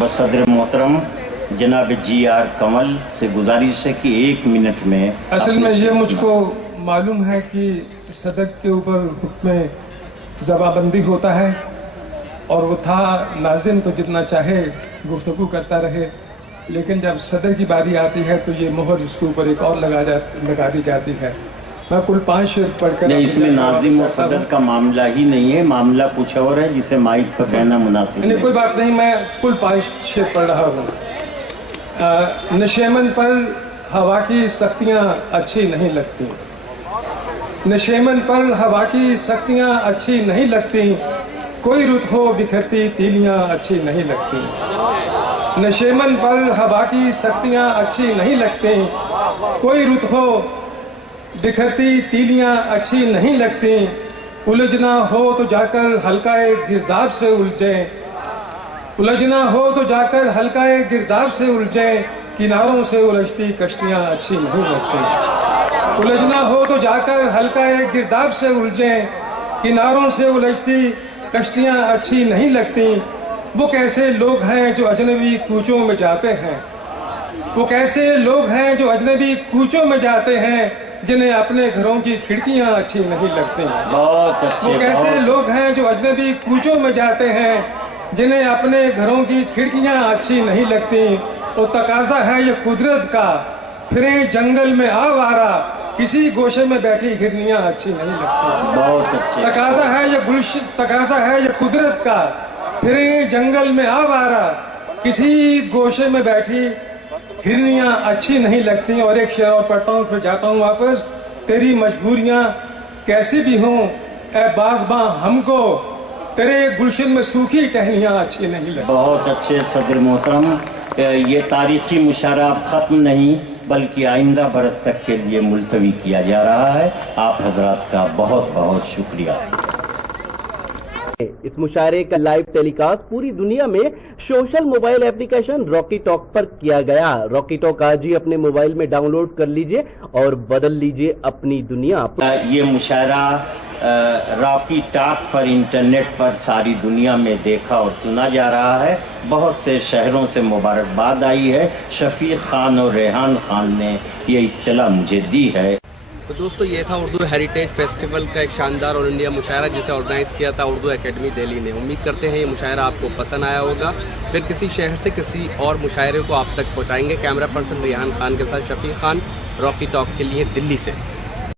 बस सदर मोहतरम जनाब GR कमल से गुजारिश है कि 1 मिनट में। असल में ये मुझको मालूम है कि सदर के ऊपर हुक्म जबाबंदी होता है और वो था नाज़िम तो जितना चाहे गुफ्तगू करता रहे, लेकिन जब सदर की बारी आती है तो ये मोहर उसके ऊपर एक और लगा दी जाती है। मैं कुल 5 शेर पढ़कर नहीं, इसमें नाज़िम और सदर का मामला ही नहीं है, मामला कुछ और है जिसे माइक पर कहना मुनासिब नहीं। कोई बात नहीं, मैं कुल 5 शेर पढ़ रहा हूँ। नशेमन पर हवा की सख्तियाँ अच्छी नहीं लगती, नशेमन पर हवा की सख्तियाँ अच्छी नहीं लगती, कोई रुत हो बिखरती तीलियाँ अच्छी नहीं लगती। नशेमन पर हवा की सख्तियाँ अच्छी नहीं लगती, कोई रुत हो बिखरती तीलियाँ अच्छी नहीं लगती। उलझना हो तो जाकर हल्काए गिरदाब से उलझे, उलझना हो तो जाकर हल्काए गिरदाब से उलझे, किनारों से उलझती कश्तियाँ अच्छी नहीं लगती। उलझना हो तो जाकर हल्काए गिरदाब से उलझे, किनारों से उलझती कश्तियाँ अच्छी नहीं लगती। वो कैसे लोग हैं जो अजनबी कूचों में जाते हैं, वो कैसे लोग हैं जो अजनबी कूचों में जाते हैं, जिन्हें अपने घरों की खिड़कियाँ अच्छी नहीं लगती। बहुत अच्छे। वो कैसे लोग हैं जो अजनबी कूचों में जाते हैं, जिन्हें अपने घरों की खिड़कियाँ अच्छी नहीं लगती। वो तकाजा है ये कुदरत का, फिरे जंगल में आवारा, किसी गोशे में बैठी हिरनियाँ अच्छी नहीं लगती। बहुत अच्छे। तकाजा है ये कुदरत का, फिरे जंगल में आवारा, किसी गोशे में बैठी हिरनियाँ अच्छी नहीं लगती। और एक शेर और पढ़ता हूँ, फिर जाता हूँ वापस। तेरी मजबूरियाँ कैसी भी हों ए बागबां हमको, तेरे गुलशन में सूखी टहनियाँ अच्छी नहीं लगती। बहुत अच्छे सदर मोहतरम, ये तारीखी मुशायरा अब ख़त्म नहीं बल्कि आइंदा बरस तक के लिए मुलतवी किया जा रहा है। आप हजरात का बहुत बहुत शुक्रिया। इस मुशायरे का लाइव टेलीकास्ट पूरी दुनिया में social mobile application Rocky talk पर किया गया। रॉकी टॉक आज ही अपने मोबाइल में डाउनलोड कर लीजिए और बदल लीजिए अपनी दुनिया। ये मुशायरा रॉकी टॉक पर इंटरनेट पर सारी दुनिया में देखा और सुना जा रहा है। बहुत से शहरों से मुबारकबाद आई है। शफीक खान और रेहान खान ने ये इत्तला मुझे दी है। तो दोस्तों, ये था उर्दू हेरिटेज फेस्टिवल का एक शानदार ऑल इंडिया मुशायरा जिसे ऑर्गेनाइज किया था उर्दू एकेडमी दिल्ली ने। उम्मीद करते हैं ये मुशायरा आपको पसंद आया होगा। फिर किसी शहर से किसी और मुशायरे को आप तक पहुंचाएंगे। कैमरा पर्सन रेहान खान के साथ शफीक खान, रॉकी टॉक के लिए दिल्ली से।